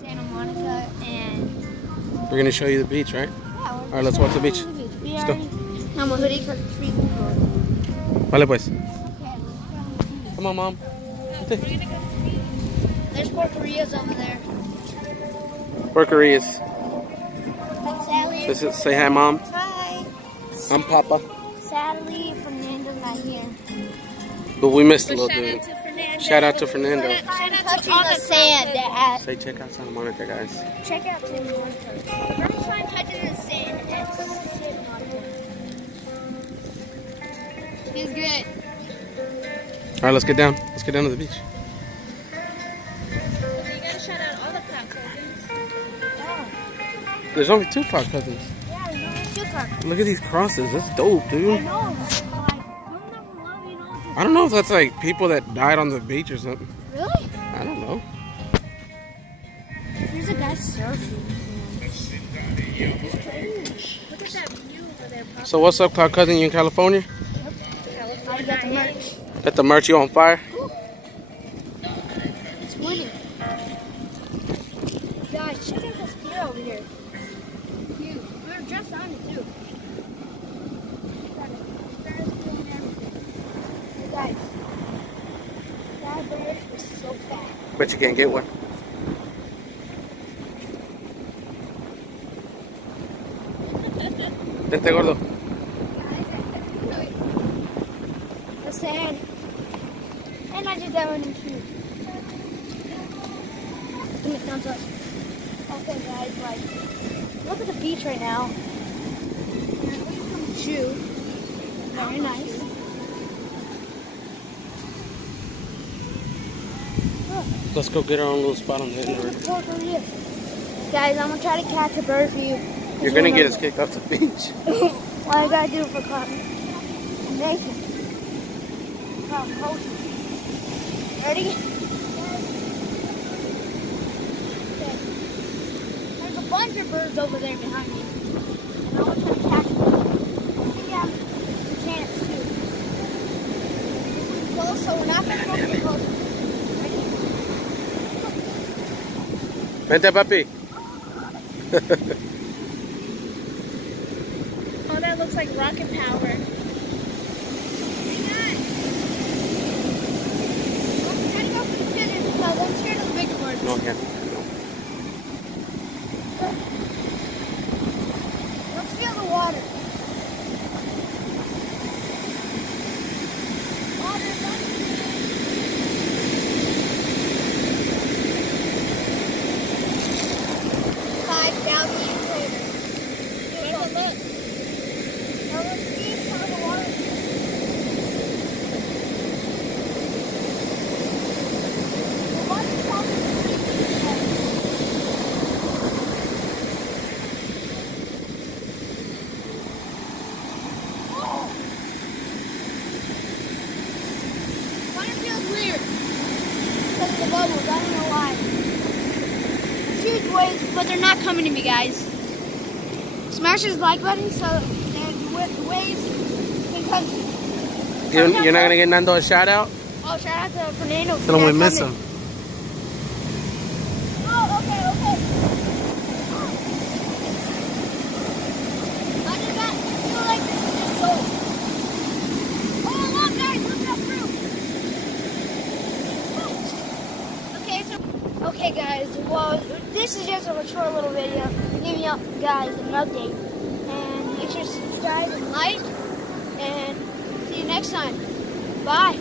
Santa Monica, and we're gonna show you the beach, right? yeah. All right, let's walk to the beach. Let's go. I'm a hoodie because it's freezing cold. Vale, pues. Okay, let's go. Come on, Mom. There's porquerías over there. Porquerías. Sally. Say hi, Mom. Hi. I'm Papa. Sadly, Fernando's not here. But we missed a little bit. Shout out to Fernando. Shout out to all the sand. Say check out Santa Monica, guys. Check out Santa Monica. First time touching the sand and sitting on it. Feels good. All right, let's get down. Let's get down to the beach. You gotta shout out all the cloud cousins. Oh. There's only 2 cloud cousins. Yeah, there's only 2 cloud cousins. Look at these crosses. That's dope, dude. I know. I don't know if that's like people that died on the beach or something. Really? I don't know. There's a guy surfing. Look at that view over there. Papa. So what's up, cloud cousin? You in California? I got the merch. Got the merch. You on fire? It's winning. Guys, check out this pier over here. Huge. We were just on it too. Guys, that bird is so fat. Bet you can't get one. Vente, gordo. The sand. And I just got one in shoes. Give me thumbs up. Okay, guys, like, look at the beach right now. Shoe. Very nice. Let's go get our own little spot on the river. Guys, I'm gonna try to catch a bird for you. You're gonna get us kicked off the beach. All I gotta do for cotton. Amazing. Ready? Okay. There's a bunch of birds over there behind me. And I'm gonna try to catch them. I think I have a chance too. This is close, so we're not gonna go too close. Vente, papi. Oh, that looks like rocket power. I'm trying to go for the spinners because I'm scared of the bigger ones. No, I can't. Let's feel the water. Water's under. Down the equator. Look. Now let's see how the water is. The water's probably oh. Water feels weird. Because of the bubbles. I don't know why. Huge waves, but they're not coming to me, guys. Smash this like button so the waves can come to me. You're not gonna get Nando a shout out? Oh, shout out to Fernando. Tell him we miss him. Oh, okay. I just got feel like this is just so. Oh, look, guys, look that fruit. Okay, guys. Well, this is just a short little video giving you guys an update. And make sure to subscribe and like. And see you next time. Bye.